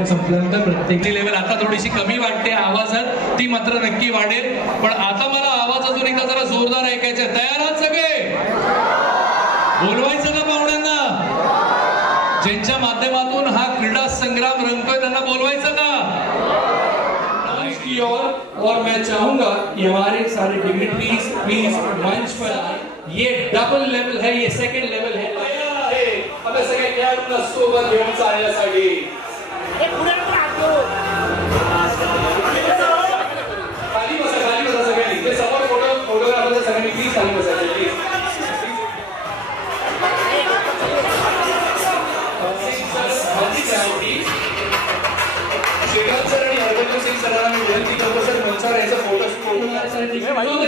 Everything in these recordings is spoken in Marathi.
कार्यक्रम संपल्यानंतर प्रत्येक लेवल आता थोडीशी कमी वाटते आवाजात, ती मात्र नक्की वाढेल. पण आता मला आवाज अजून एकदा जरा जोरदार ऐकायचा. तयार आहात सगळे? बोलवायचं का पाहुण्यांना? ज्यांच्या माध्यमातून हा क्रीडा संग्राम रंगतोय त्यांना बोलवायचं का? और मैं चाहूंगा कि हमारे सारे डिग्निटरीज प्लीज मंच पर आए. ये डबल लेवल है, ये सेकंड लेवल है. हमें सगळे खेळाडूंना सोबत घेऊन चालण्यासाठी खाली बसा सगळ्यांनी. ते समोर फोटोग्राफर सगळ्यांनी प्लीज खाली बसा.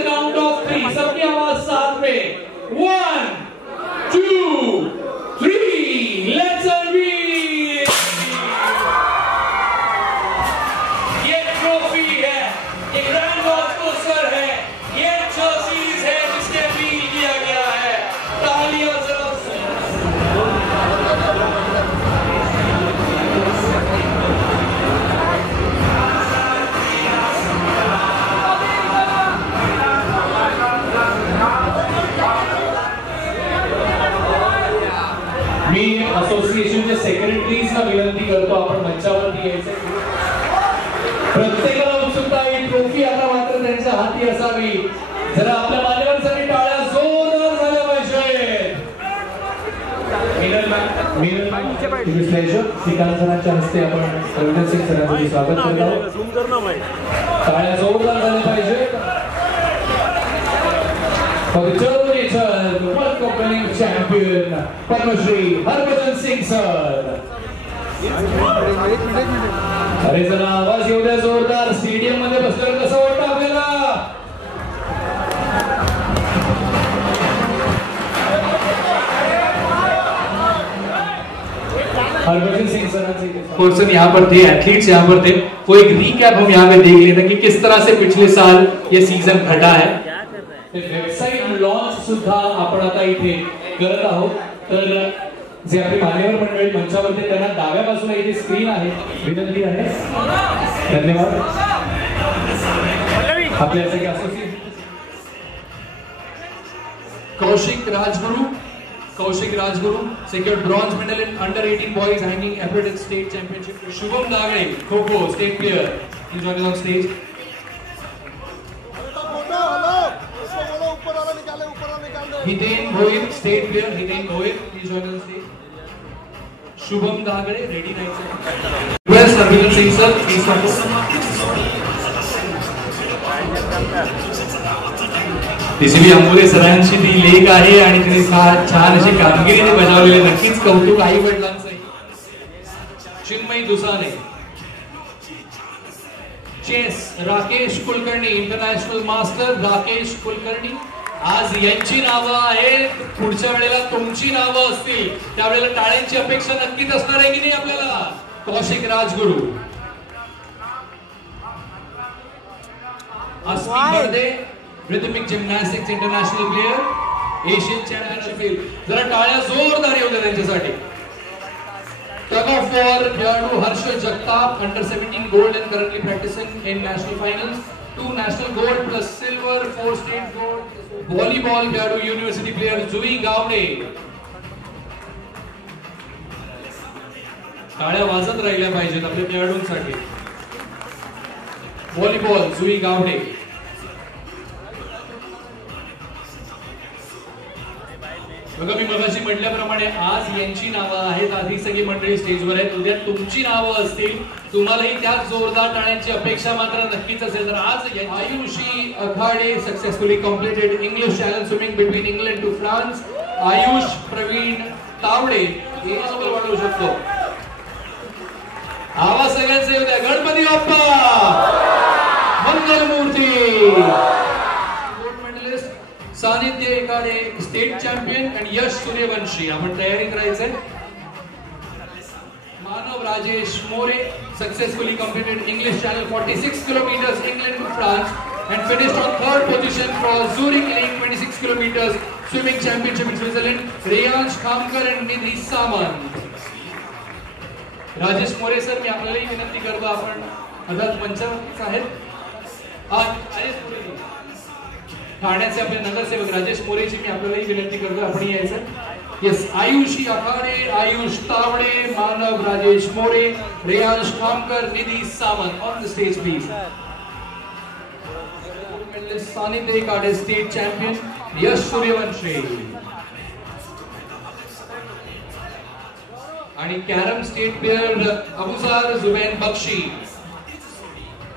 काउंट ऑफ 3 सबकी आवाज साथ में. 1 2 3 लेट्स अनवील. ये ट्रॉफी है, ये ग्रैंड ऑस्कर है, ये जर्सीज है जिसके अपील किया गया है. तालियां जरा. मी असोसिएशनच्या सेक्रेटरीजना विनंती करतो आपण मंचावरती यायचं. प्रत्येकाला उत्सुकता आहे. ट्रॉफी आता मात्र त्यांच्या हाती असावी. जरा आपल्या मान्यवरांसाठी टाळ्या जोरदार झाल्या पाहिजे. श्रीकांत सरांच्या हस्ते आपण रविंद्र सिंग सरांचं स्वागत करत आहोत. टाळ्या जोरदार झाल्या पाहिजे. For the third return, the World Cup winning champion, Padmashri Harbhajan Singh sir. अरे जरा आवाज येऊ द्या जोरदार. स्टेडियम मध्ये बसल्यावर कसं वाटतं आपल्याला? हरभजन सिंह सर पर्सन यहाँ पर थे, एथलीट्स यहाँ पर थे. वो एक रीकैप हम यहाँ पे देख लेते कि किस तरह से पिछले साल ये सीजन घटा है. वेबसाइट लॉन्च सुद्धा आपण आता इथे करत आहोत. तर जे आपले मान्यवर मंडळी मंचावरती त्यांना डाव्या बाजूला इथे स्क्रीन आहे. विनंती आहे. धन्यवाद. आपल्या सगळे association Kaushik Rajguru secured bronze medal in under 18 boys hanging athletics state championship. Shubham Dagade kho-kho state player, he joined us on stage. Hiten Bhoir state player, Hiten Bhoir, he joined us on stage. Shubham Dagade ready right side. Request Harbhajan Singh sir, please come. TCB Ambole सरांची ती लेख आहे आणि त्यांनी छान अशी कामगिरी बजावलेली. नक्कीच कौतुक आई वडिलांचं. Chinmayi Dusane chess Rakesh Kulkarni international master Rakesh Kulkarni. आज यांची नावं आहेत, पुढच्या वेळेला तुमची नावं असतील त्यावेळेला टाळ्यांची अपेक्षा नक्कीच असणार आहे की नाही आपल्याला. Kaushik Rajguru Rhythmic Gymnastics International Player, Asian Championship. जरा टाळ्या जोरदार येऊ द्या त्यांच्यासाठी. Tug of War खेळाडू Harshal Jagtap under 17 gold and currently practicing in national finals. 2 national gold plus silver, 4 state gold. Volleyball खेळाडू University player जुई गावडे. टाळ्या वाजत राहिल्या पाहिजेत आपल्या खेळाडूंसाठी. व्हॉलीबॉल जुई गावडे. बघा मी मगाशी म्हटल्याप्रमाणे आज यांची नावं आहेत, आधी सगळी मंडळी स्टेजवर आहेत. उद्या तुमची नावं असतील, तुम्हालाही त्याच जोरदार टाळ्यांची अपेक्षा मात्र नक्कीच असेल. तर आज Ayushi Akhade successfully completed English channel swimming between England to France. Ayush Pravin Tawde हे नंबर वाढवू शकतो. आवाज सगळ्यांचे येऊ द्या. गणपती बाप्पा मंगलमूर्ती. सानिध्य एकाडे स्टेट चॅम्पियन आणि यश सूर्यवंशी. आपण तयारी करायचंय. Manav Rajesh More successfully completed English channel 46 kilometres England to France and finished on 3rd position for Zurich Lane 26 kilometers swimming championship in Switzerland. Reyansh Khamkar and Nidhi Samant. Rajesh More sir, मी आपल्यालाही विनंती करतो, आपण आता मंचावरच आहेत. राजेश मोरे ठाण्याचे आपले नगरसेवक राजेश मोरेची मी आपल्यालाही विनंती करतो, आपण यायचं. Yes, Ayushi Akhade, Ayush Tawde, Manav Rajesh More, Reyansh Kamkar, Nidhi Sawant on the stage please. Sanidhya Kadhe state champion Yash Suryavanshi आणि carrom state player Abuzar Zubain Bakshi.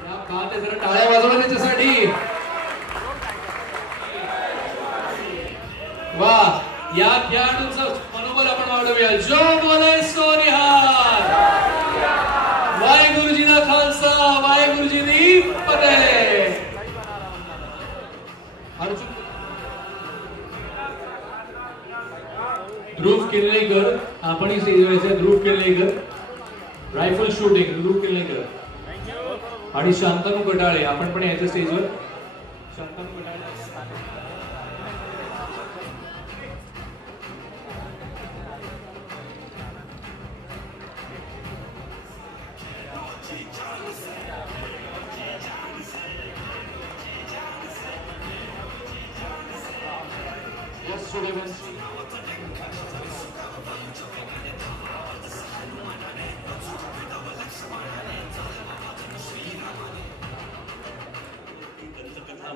या बात आहे, जरा टाळ्या वाजवा त्याच्यासाठी. वा, या खेळाडूंचं मनोबल आपण वाढवूया. जो बोले सो निहाल. वाहेगुरु जी दा खालसा, वाहेगुरु जी दी फतेह. ध्रुव किल्लेकर आपणही स्टेजवर. ध्रुव किल्लेकर रायफल शूटिंग, ध्रुव किल्लेकर आणि शांतनू कटाळे आपण पण यायचं स्टेजवर. शांतनू कटाळे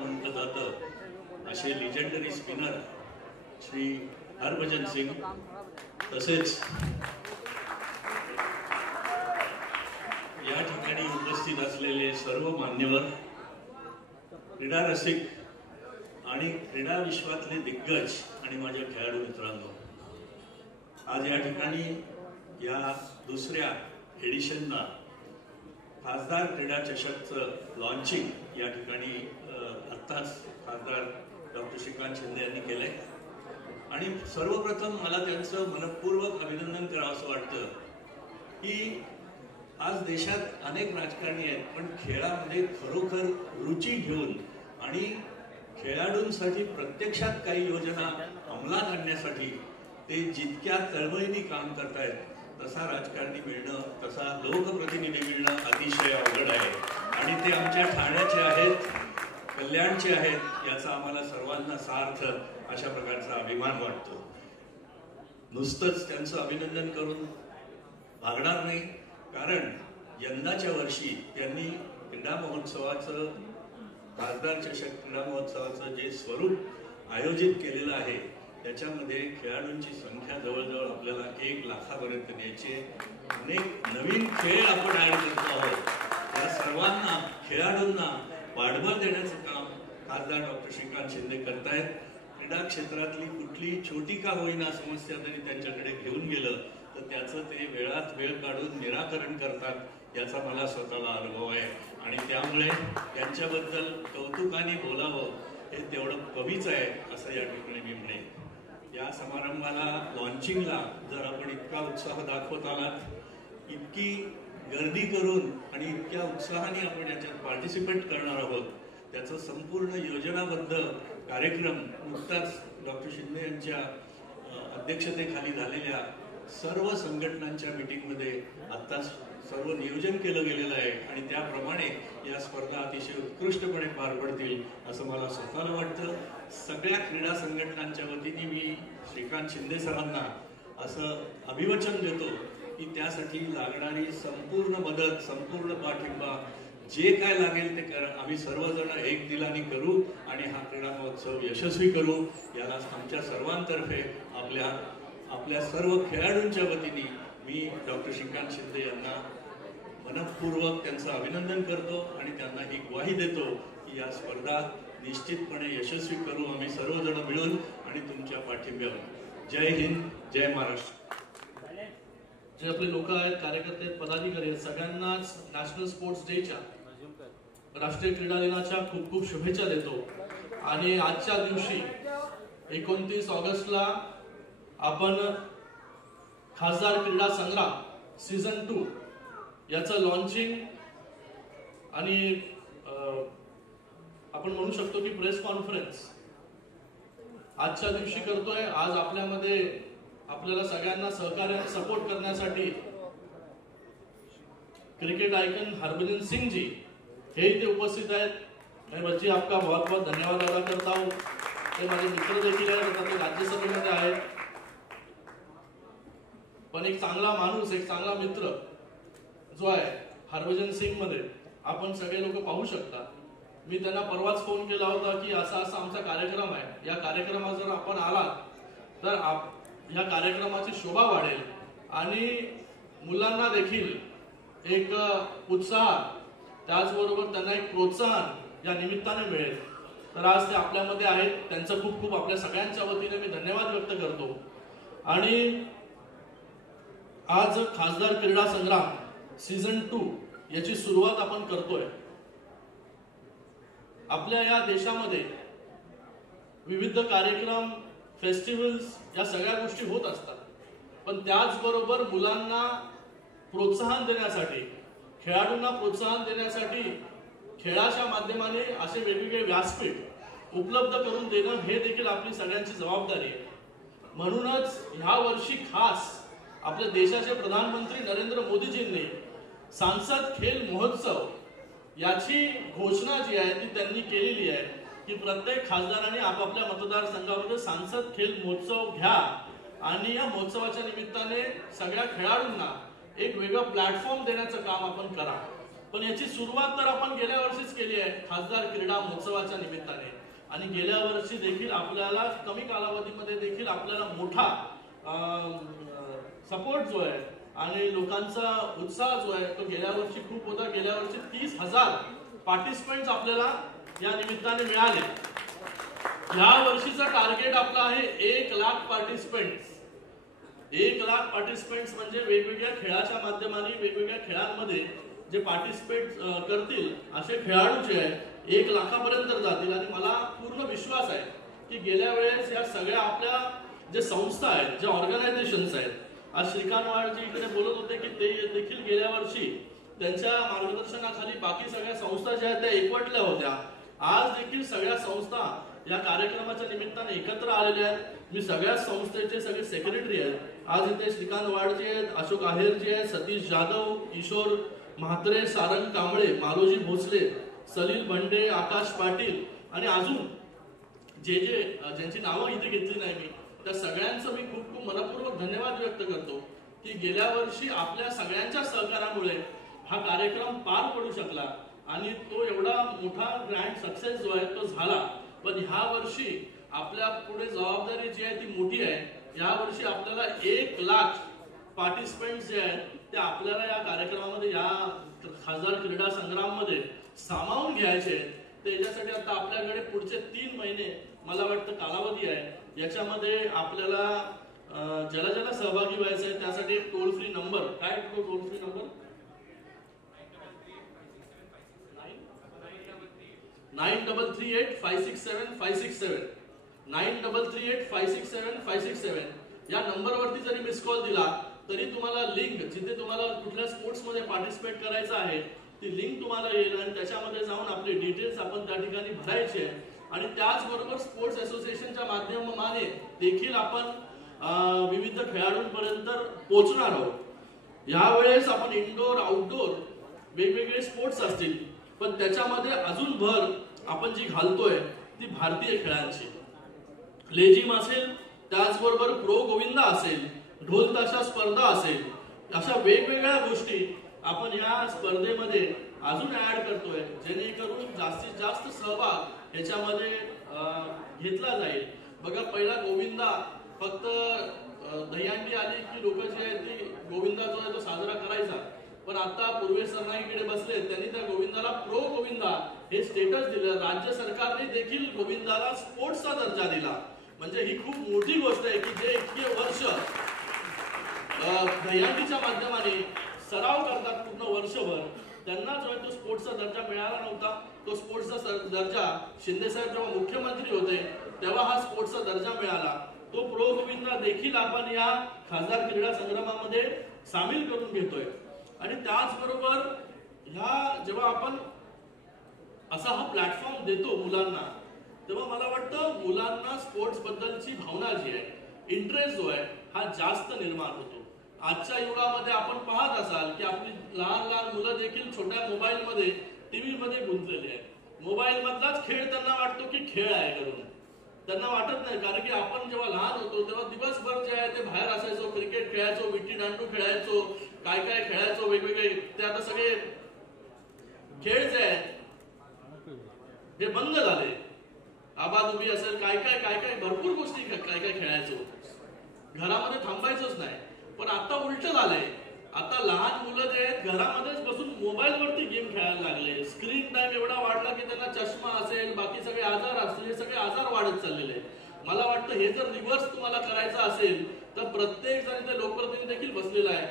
म्हटलं जातं असे लिजेंडरी स्पिनर श्री हरभजन सिंग, तसेच या ठिकाणी उपस्थित असलेले सर्व मान्यवर, क्रीडा रसिक आणि क्रीडा विश्वातले दिग्गज आणि माझ्या खेळाडू मित्रांनो, आज या ठिकाणी या दुसऱ्या एडिशनला खासदार क्रीडा चषकचं लॉन्चिंग या ठिकाणी आत्ताच खासदार डॉक्टर श्रीकांत शिंदे यांनी केलंय. आणि सर्वप्रथम मला त्यांचं मनपूर्वक अभिनंदन करावं असं वाटतं की आज देशात अनेक राजकारणी आहेत, पण खेळामध्ये खरोखर रुची घेऊन आणि खेळाडूंसाठी प्रत्यक्षात काही योजना अंमलात आणण्यासाठी ते जितक्या तळमळीने काम करतायत तसा राजकारणी मिळणं, तसा लोकप्रतिनिधी मिळणं अतिशय अवघड आहे. आणि ते आमच्या ठाण्याचे आहेत, कल्याणचे आहेत, याचा आम्हाला सर्वांना सार्थ अशा प्रकारचा अभिमान वाटतो. नुसतंच त्यांचं अभिनंदन करून भागणार नाही, कारण यंदाच्या वर्षी त्यांनी क्रीडा महोत्सवाचं, खासदार चषक क्रीडा महोत्सवाचं जे स्वरूप आयोजित केलेलं आहे त्याच्यामध्ये खेळाडूंची संख्या जवळजवळ आपल्याला 1 लाखापर्यंत न्यायची. अनेक नवीन खेळ आपण ऍड करतो आहोत. या सर्वांना खेळाडूंना पाठबळ देण्याचं काम खासदार डॉक्टर श्रीकांत शिंदे करतायत. क्रीडा क्षेत्रातली कुठली छोटी का होईना समस्या तरी त्यांच्याकडे घेऊन गेलं तर त्याचं ते वेळात वेळ काढून निराकरण करतात, याचा मला स्वतःला अनुभव आहे. आणि त्यामुळे त्यांच्याबद्दल कौतुकाने बोलावं हे तेवढं कमीच आहे असं या ठिकाणी मी म्हणेन. या समारंभाला, लॉन्चिंगला जर आपण इतका उत्साह दाखवत आलात, इतकी गर्दी करून आणि इतक्या उत्साहाने आपण याच्यात पार्टिसिपेट करणार आहोत, त्याचं संपूर्ण योजनाबद्ध कार्यक्रम नुकताच डॉक्टर शिंदे यांच्या अध्यक्षतेखाली झालेल्या सर्व संघटनांच्या मीटिंगमध्ये आत्ताच सर्व नियोजन केलं गेलेलं आहे आणि त्याप्रमाणे या स्पर्धा अतिशय उत्कृष्टपणे पार पडतील असं मला स्वतःला वाटतं. सगळ्या क्रीडा संघटनांच्या वतीने मी श्रीकांत शिंदे सरांना असं अभिवचन देतो की त्यासाठी लागणारी संपूर्ण मदत, संपूर्ण पाठिंबा जे काय लागेल ते आम्ही सर्वजण एक दिलाने करू आणि हा क्रीडा महोत्सव यशस्वी करू. याला आमच्या सर्वांतर्फे आपल्या सर्व खेळाडूंच्या वतीने मी डॉक्टर श्रीकांत शिंदे यांना मनपूर्वक त्यांचं अभिनंदन करतो आणि त्यांना ही ग्वाही देतो की या स्पर्धा निश्चितपणे यशस्वी करू आम्ही सर्वजण मिळून आणि तुमच्या पाठिंब्यावर. जय हिंद, जय महाराष्ट्र. जे आपले लोक आहेत, कार्यकर्ते आहेत, पदाधिकारी आहेत, सगळ्यांनाच नॅशनल स्पोर्ट्स डेच्या, राष्ट्रीय क्रीडा दिनाच्या खूप खूप शुभेच्छा देतो. आणि आजच्या दिवशी 29 ऑगस्टला आपण खासदार क्रीडा संग्राम सीझन 2 याचं लॉन्चिंग आणि आपण म्हणू शकतो की प्रेस कॉन्फरन्स आजच्या दिवशी करतोय. आज आपल्यामध्ये आपल्याला सगळ्यांना सहकार्य, सपोर्ट करण्यासाठी क्रिकेट आइकन हरभजन सिंह जी हे इथे उपस्थित आहेत. मैं बच्ची आपका बहुत बहुत धन्यवाद अदा करता हूँ. ते माझे मित्र देखील आहेत, आता ते राज्यसभेमध्ये आहेत. पण एक चांगला माणूस, एक चांगला मित्र जो आहे हरभजन सिंग मध्ये आपण सगळे लोक पाहू शकता. मी त्यांना परवाच फोन केला होता की असा असा आमचा कार्यक्रम आहे, या कार्यक्रमात जर आपण आलात तर या कार्यक्रमाची शोभा वाढेल आणि मुलांना देखील एक उत्साह, त्याचबरोबर त्यांना एक प्रोत्साहन या निमित्ताने मिळेल. तर आज ते आपल्यामध्ये आहेत, त्यांचं खूप खूप आपल्या सगळ्यांच्या वतीने मी धन्यवाद व्यक्त करतो. आणि आज खासदार क्रीडा संग्राम सीझन 2 याची सुरुवात आपण करतोय. आपल्या या देशामध्ये विविध कार्यक्रम, फेस्टिवल्स या सगळ्या गोष्टी होत असतात, पण त्याचबरोबर मुलांना प्रोत्साहन देण्यासाठी, खेळाडूंना प्रोत्साहन देण्यासाठी खेळाच्या माध्यमाने असे वेगवेगळे व्यासपीठ उपलब्ध करून देणं हे देखील आपली सगळ्यांची जबाबदारी आहे. म्हणूनच ह्या वर्षी खास आपल्या देशाचे प्रधानमंत्री नरेंद्र मोदीजींनी सांसद खेल महोत्सव याची घोषणा जी आहे ती त्यांनी केलेली आहे की प्रत्येक खासदारांनी आपापल्या मतदारसंघामध्ये सांसद खेल महोत्सव घ्या आणि या महोत्सवाच्या निमित्ताने सगळ्या खेळाडूंना एक वेगळं प्लॅटफॉर्म देण्याचं काम आपण करा. पण याची सुरुवात तर आपण गेल्या वर्षीच केली आहे खासदार क्रीडा महोत्सवाच्या निमित्ताने. आणि गेल्या वर्षी देखील आपल्याला कमी कालावधीमध्ये देखील आपल्याला मोठा सपोर्ट जो आहे आणि लोकांचा उत्साह जो आहे तो गेल्या वर्षी खूप होता. गेल्या वर्षी 30,000 पार्टिसिपेंट्स आपल्याला या निमित्ताने मिळाले. या वर्षीचा टार्गेट आपला आहे 1 लाख पार्टिसिपेंट्स. 1 लाख पार्टिसिपेंट्स म्हणजे वेगवेगळ्या खेळाच्या माध्यमाने वेगवेगळ्या खेळांमध्ये जे पार्टिसिपेट करतील असे खेळाडू जे आहेत 1 लाखापर्यंत जातील. आणि मला पूर्ण विश्वास आहे की गेल्या वेळेस या सगळ्या आपल्या जे संस्था आहेत, जे ऑर्गनायझेशन्स आहेत, आज श्रीकांत वाडजी इकडे बोलत होते की ते देखील गेल्या वर्षी त्यांच्या मार्गदर्शनाखाली बाकी सगळ्या संस्था ज्या आहेत त्या एकवटल्या होत्या. आज देखील सगळ्या संस्था या कार्यक्रमाच्या निमित्ताने एकत्र आलेल्या आहेत. मी सगळ्या संस्थेचे सगळे सेक्रेटरी आहेत. आज इथे श्रीकांत वाडजी आहेत, अशोक आहेरजी आहेत, सतीश जाधव, किशोर म्हात्रे, सारंग कांबळे, मालोजी भोसले, सलील भंडे, आकाश पाटील आणि अजून ज्यांची नावं इथे घेतली नाही मी, त्या सगळ्यांचं मी खूप खूप मनपूर्वक धन्यवाद व्यक्त करतो की गेल्या वर्षी आपल्या सगळ्यांच्या सहकार्यामुळे हा कार्यक्रम पार पडू शकला आणि तो एवढा मोठा ग्रँड सक्सेस जो आहे तो झाला. पण ह्या वर्षी आपल्या पुढे जबाबदारी जी आहे ती मोठी आहे. या वर्षी आपल्याला 1 लाख पार्टिसिपेंट्स जे आहेत ते आपल्याला या कार्यक्रमामध्ये, या खासदार क्रीडा संग्राम मध्ये सामावून घ्यायचे आहेत. त्याच्यासाठी आता आपल्याकडे पुढचे 3 महिने मला वाटतं कालावधी आहे. याच्यामध्ये आपल्याला ज्याला सहभागी व्हायचं आहे त्यासाठी एक टोल फ्री नंबर, काय तो टोल फ्री नंबर 9338567567 9338567567 या नंबरवरती जरी मिस कॉल दिला तरी तुम्हाला लिंक, जिथे तुम्हाला कुठल्या स्पोर्ट्स मध्ये पार्टिसिपेट करायचं आहे ती लिंक तुम्हाला येईल आणि त्याच्यामध्ये जाऊन आपले डिटेल्स आपण त्या ठिकाणी भरायचे आहे. आणि त्याचबरोबर स्पोर्ट्स असोसिएशनच्या माध्यमाने देखील आपण विविध खेळाडूंपर्यंत पोहोचणार आहोत. यावेळेस आपण इनडोर, आउटडोर वेगवेगळे स्पोर्ट्स असतील, पण त्याच्यामध्ये अजून भर आपण जी घालतोय ती भारतीय खेळांची. लेझिम असेल, त्याचबरोबर प्रो गोविंदा असेल, ढोल ताशा स्पर्धा असेल, अशा वेगवेगळ्या गोष्टी आपण या स्पर्धेमध्ये अजून ऍड करतोय, जेणेकरून जास्तीत जास्त सहभाग याच्यामध्ये घेतला जाईल. बघा, पहिला गोविंदा फक्त दहीहंडी आली की लोक जे आहेत ते गोविंदा जो आहे तो साजरा करायचा. पण आता पूर्वेश सरनाईकडे बसले, त्यांनी त्या गोविंदाला प्रो गोविंदा हे स्टेटस दिलं. राज्य सरकारने देखील गोविंदाला स्पोर्ट्सचा दर्जा दिला. म्हणजे ही खूप मोठी गोष्ट आहे की जे इतके वर्ष दहीहंडीच्या माध्यमाने सराव करतात पूर्ण वर्षभर, त्यांना जो आहे तो स्पोर्ट्सचा दर्जा मिळाला नव्हता. तो स्पोर्ट्सचा दर्जा शिंदेसाहेब जेव्हा मुख्यमंत्री होते तेव्हा हा स्पोर्ट्सचा दर्जा मिळाला. तो प्रो गोविंदा देखील आपण या खासदार क्रीडा संग्रामामध्ये सामील करून घेतोय. आणि त्याचबरोबर ह्या जेव्हा आपण असा हा प्लॅटफॉर्म देतो मुलांना, तेव्हा मला वाटतं मुलांना स्पोर्ट्स बद्दलची भावना जी आहे, इंटरेस्ट जो आहे हा जास्त निर्माण होतो. आजच्या युगामध्ये आपण पाहत असाल की आपली लहान लहान मुलं देखील छोट्या मोबाईलमध्ये टीव्ही मध्ये गुंतलेली आहेत. मोबाईल मधलाच खेळ त्यांना वाटतो की खेळ आहे करून, त्यांना वाटत नाही. कारण की आपण जेव्हा लहान होतो तेव्हा दिवसभर जे आहे ते बाहेर असायचो, क्रिकेट खेळायचो, विट्टी दांडू खेळायचो, काय काय खेळायचो वेगवेगळे. ते आता सगळे खेळ जे आहेत हे बंद झाले. आबाधुबी असेल, काय काय भरपूर गोष्टी काय काय खेळायचो, घरामध्ये थांबायचोच नाही. पण आता उलट झालंय. आता लहान मुलं जे आहेत घरामध्येच बसून मोबाईल वरती गेम खेळायला लागले. स्क्रीन टाइम एवढा वाढला की त्यांना चष्मा असेल, बाकी सगळे आजार असतील, हे सगळे आजार वाढत चाललेले आहेत. मला वाटतं हे जर रिव्हर्स तुम्हाला करायचं असेल तर प्रत्येक जण इथे लोकप्रतिनिधी देखील बसलेला आहे.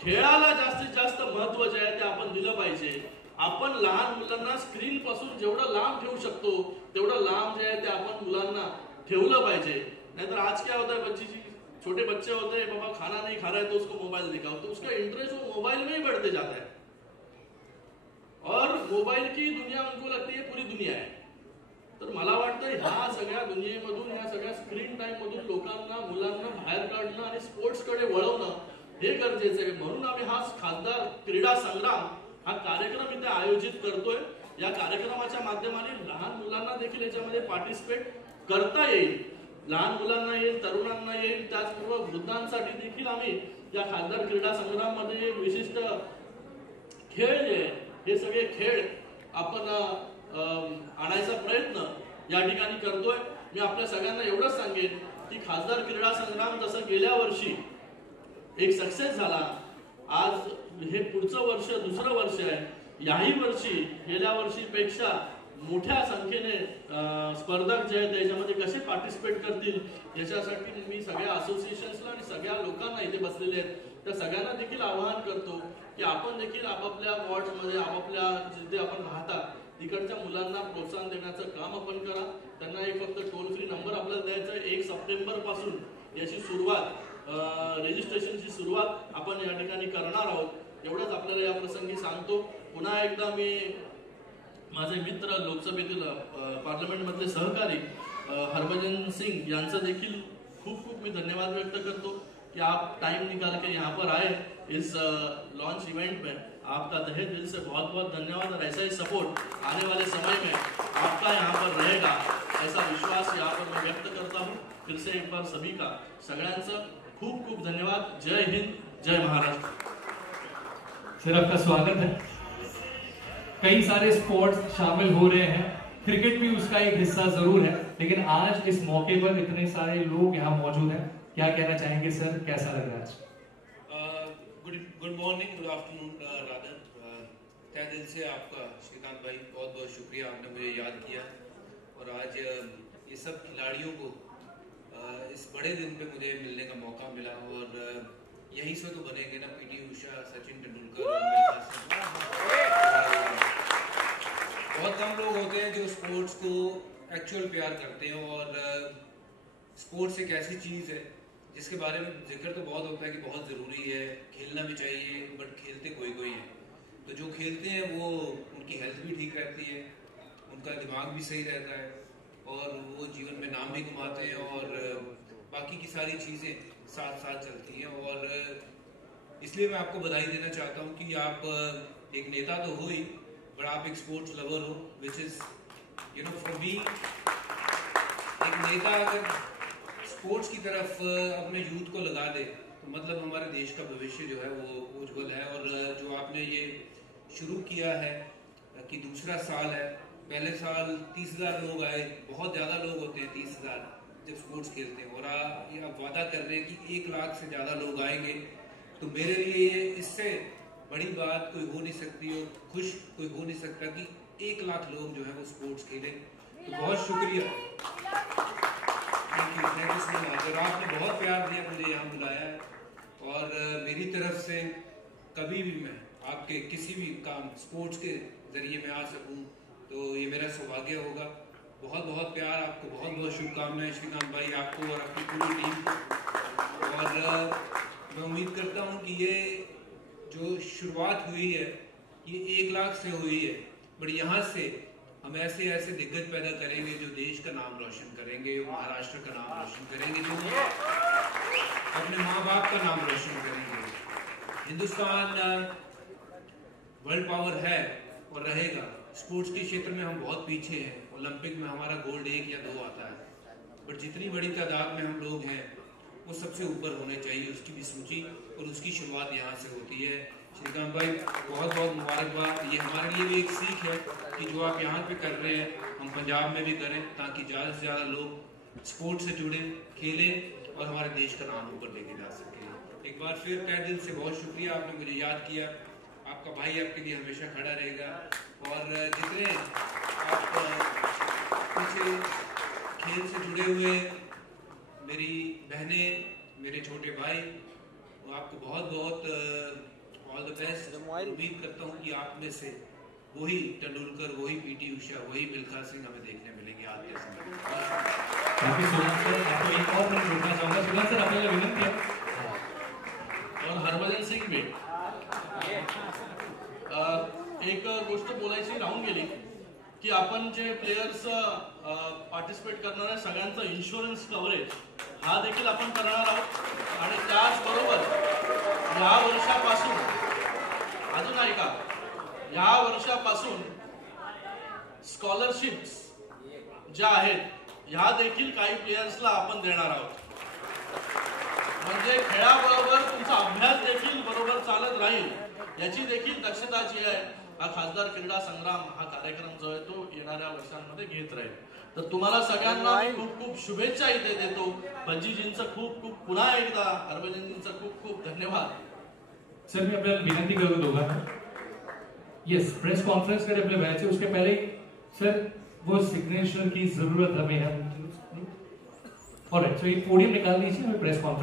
खेळाला जास्तीत जास्त महत्व जे आहे ते आपण दिलं पाहिजे. आपण लहान मुलांना स्क्रीन पासून जेवढं लांब ठेवू शकतो तेवढं लांब जे आहे ते आपण मुलांना ठेवलं पाहिजे. नाहीतर आज क्या होता है, छोटे बच्चे होते हैं, पापा खाना नहीं खा रहा है तो उसको मोबाइल दिखाओ, तो उसका इंटरेस्ट वो मोबाइल में ही बढ़ते जाता है और मोबाइल की दुनिया उनको लगती है पूरी दुनिया है. तर मला वाटतं ह्या सगळ्या दुनियेमधून, ह्या सगळ्या स्क्रीन टाइम मधून लोकांना, मुलांना बाहेर काढणं आणि स्पोर्ट्स कडे वळवणं हे गरजेचं आहे. म्हणून आम्ही हा खासदार क्रीडा संग्राम हा कार्यक्रम इथे आयोजित करतोय. या कार्यक्रमाच्या माध्यमाने लहान मुलांना देखील याच्यामध्ये पार्टिसिपेट करता येईल. लहान मुलांना येईल, तरुणांना येईल, त्याचबरोबर वृद्धांसाठी देखील आम्ही या खासदार क्रीडा संग्राम मध्ये विशिष्ट खेळ जे हे सगळे खेळ आपण आणायचा प्रयत्न या ठिकाणी करतोय. मी आपल्या सगळ्यांना एवढंच सांगेन की खासदार क्रीडा संग्राम जसं गेल्या वर्षी एक सक्सेस झाला, आज हे पुढचं वर्ष दुसरं वर्ष आहे. याही वर्षी गेल्या वर्षीपेक्षा मोठ्या संख्येने स्पर्धक जे आहेत त्याच्यामध्ये कसे पार्टिसिपेट करतील याच्यासाठी मी सगळ्या असोसिएशन्सला आणि सगळ्या लोकांना इथे बसलेले आहेत त्या सगळ्यांना देखील आवाहन करतो की आपण देखील आपापल्या वॉर्ड्समध्ये, आपापल्या जिथे आपण राहता तिकडच्या मुलांना प्रोत्साहन देण्याचं काम आपण करा. त्यांना एक फक्त टोल फ्री नंबर आपल्याला द्यायचा आहे. 1 सप्टेंबर पासून याची सुरुवात, रजिस्ट्रेशनची सुरुवात आपण या ठिकाणी करणार आहोत. एवढंच आपल्याला या प्रसंगी सांगतो. पुन्हा एकदा मी माझे मित्र, लोकसभेतील पार्लमेंट मधले सहकारी हरभजन सिंह यांचं देखील खूप खूप मी धन्यवाद व्यक्त करतो कि आप टाइम निकाल के यहाँ पर आए इस लॉन्च इवेंट में. आपका तहे दिल से बहुत बहुत धन्यवाद और ऐसा ही सपोर्ट आने वाले समय में आपका यहाँ पर रहेगा ऐसा विश्वास यहाँ पर मैं व्यक्त करता हूँ. फिर से एक बार सभी का, सगळ्यांचं खूप खूप धन्यवाद. जय हिंद, जय महाराष्ट्र. सर आपका स्वागत है. कई सारे स्पोर्ट्स शामिल हो रहे हैं, क्रिकेट भी उसका एक हिस्सा जरूर है, लेकिन आज इस मौके पर इतने सारे लोग यहाँ मौजूद हैं. क्या कहना चाहेंगे सर, कैसा लग रहा है आज? Good morning, good afternoon rather. तहे दिल से आपका श्रीकांत भाई बहुत बहुत शुक्रिया, आपने मुझे याद किया और आज ये सब खिलाड़ियों को इस बड़े दिन पे मुझे मिलने का मौका मिला. और यही से तो बनेंगे ना पीटी उषा, सचिन तेंदुलकर. बहुत कम लोग होते हैं जो स्पोर्ट्स को एक्चुअल प्यार करते हैं और स्पोर्ट्स एक ऐसी चीज़ है जिसके बारे में जिक्र तो बहुत होता है कि बहुत ज़रूरी है, खेलना भी चाहिए, बट खेलते कोई कोई है. तो जो खेलते हैं वो, उनकी हेल्थ भी ठीक रहती है, उनका दिमाग भी सही रहता है और वो जीवन में नाम भी कमाते हैं और बाकी की सारी चीज़ें साथ साथ चलती हैं. और इसलिए मैं आपको बधाई देना चाहता हूँ कि आप एक नेता तो हो ही, बट आप एक स्पोर्ट्स लवर हो, विच इज़ फॉर मी. एक नेता अगर स्पोर्ट्स की तरफ अपने यूथ को लगा दे तो मतलब हमारे देश का भविष्य जो है वो उज्जवल है. और जो आपने ये शुरू किया है कि दूसरा साल है, पहले साल 30,000 लोग आए, बहुत ज़्यादा लोग होते हैं 30,000 जब स्पोर्ट्स खेलते हैं, और आप वादा कर रहे हैं कि 1 लाख से ज़्यादा लोग आएंगे. तो मेरे लिए इससे बड़ी बात कोई हो नहीं सकती और खुश कोई हो नहीं सकता कि 1 लाख लोग जो है वो स्पोर्ट्स खेलें. तो बहुत शुक्रिया, थैंक यू सो मच. और आपने बहुत प्यार दिया, मुझे यहाँ बुलाया है और मेरी तरफ से कभी भी मैं आपके किसी भी काम स्पोर्ट्स के जरिए मैं आ सकूं तो ये मेरा सौभाग्य होगा. बहुत बहुत प्यार आपको, बहुत बहुत शुभकामनाएं श्रीकांत भाई आपको और आपकी पूरी टीम को. और मैं उम्मीद करता हूँ कि ये जो शुरुआत हुई है ये 1 लाख से हुई है, बट यहाँ से हम ऐसे ऐसे दिग्गज पैदा करेंगे जो देश का नाम रोशन करेंगे, महाराष्ट्र का नाम रोशन करेंगे, जो अपने माँ बाप का नाम रोशन करेंगे। हिंदुस्तान वर्ल्ड पावर है और रहेगा। स्पोर्ट्स के क्षेत्र में हम बहुत पीछे हैं। ओलंपिक में हमारा गोल्ड 1 या 2 आता है, बट जितनी बड़ी तादाद में हम लोग हैं वो सबसे ऊपर होने चाहिए। उसकी भी सूची और उसकी शुरुआत यहाँ से होती है। श्रीकांत भाई, बहुत बहुत मुबारकबाद। ये हमारे लिए भी एक सीख है कि जो आप यहाँ पे कर रहे हैं हम पंजाब में भी करें, ताकि ज़्यादा से ज़्यादा लोग स्पोर्ट्स से जुड़े, खेलें और हमारे देश का नाम ऊपर लेके जा सकें। एक बार फिर तहे दिल से बहुत शुक्रिया, आपने मुझे याद किया। आपका भाई आपके लिए हमेशा खड़ा रहेगा। और जितने आप पीछे खेल से जुड़े हुए मेरी बहनें, मेरे छोटे भाई, वो आपको बहुत बहुत ऑल द बेस्ट। उम्मीद करता हूँ कि आप में से वही तेंदुलकर, वही पीटी उषा, वही मिल्खा सिंह हमें देखने मिलेंगे आज के समय। बाकी सुभाष सर, आपको एक और मैं जोड़ना चाहूंगा। सुभाष सर, आपल्याला विनंती आहे और हरभजन सिंग भी एक गोष्ट बोलायची राहून गेली की आपण जे प्लेयर्स पार्टिसिपेट करणार आहे सगळ्यांचं इन्शुरन्स कव्हरेज हा देखील आपण करणार आहोत। आणि त्याचबरोबर या वर्षापासून अजून ऐका, या वर्षापासून स्कॉलरशिप्स ज्या आहेत ह्या देखील काही प्लेयर्सला आपण देणार आहोत। म्हणजे खेळाबरोबर तुमचा अभ्यास देखील बरोबर चालत राहील याची देखील दक्षता जी आहे हा खासदार क्रीडा संग्राम हा कार्यक्रम जो आहे तो येणाऱ्या वर्षांमध्ये घेत राहील। तर तुम्हाला सगळ्यांना खूप खूप शुभेच्छा इथे देतो। भज्जीजींचं खूप खूप पुन्हा एकदा हरभजनजींचं खूप खूप धन्यवाद। सर, मैं आपल्याला विनंती करूँ दोघांना, यस, प्रेस कॉन्फ्रेंस करे अपने बैच, उसके पहले सर वो सिग्नेचर की जरूरत हमें है। ऑलराइट, सो ये पोडियम निकाल दीजिए, हमें प्रेस कॉन्फ्रेंस